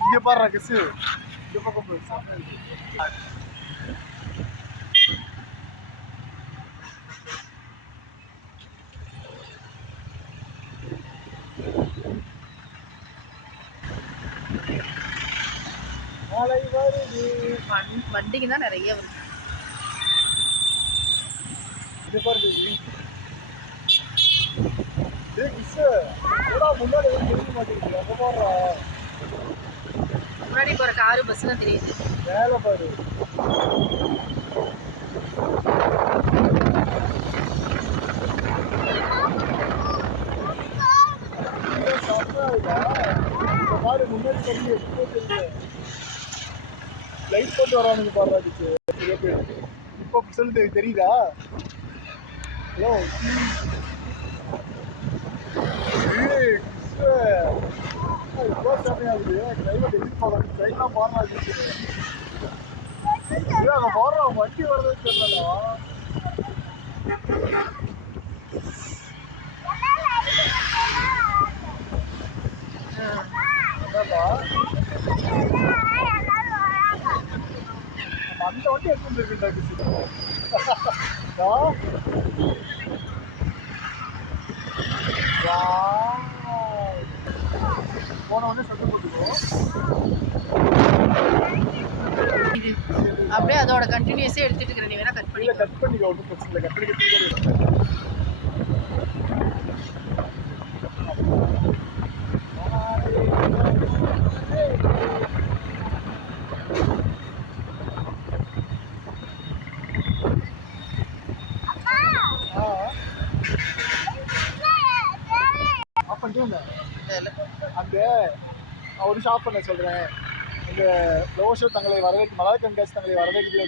இங்க பாரு கிசு இந்த பக்கம் போய் நாளை வருது வண்டிக்கு தான் நிறைய வருது. இது பாரு முன்னாடி தெரிய மாட்டேங்குது அங்க போடுறா முன்னாடி போற காரு பஸ் தான் தெரியுது. மேல பாரு பாரு முன்னாடி தண்ணி எப்போ தெரியுது லைட் போட்டு வரானுங்க பாடுறாடிச்சு இப்போ சொல்லு தெரியுதா ஹலோ இவ்வளோ செமையாகுது டிரைவர் எதிர்பார்க்க ட்ரெயின்லாம் போடுறாங்க அங்கே போடுறான் வண்டி வர்றது தெரியலடா அந்த வண்டி எடுத்து இருக்குடா போன உடனே சண்டை போட்டுக்கோ இது அப்படியே அதோட கண்டினியூஸே எடுத்துட்டு இருக்கிற நீ வேணா கட் பண்ணிக்கோ ஒன்றும் பிரச்சனை இல்லை கட் பண்ணிக்க அந்த ஒரு ஷாப் பண்ண சொல்றேன் இந்த ரோஷோ தங்களை வரவேற்று மலர் கண்காட்சி தங்களை வரவேற்று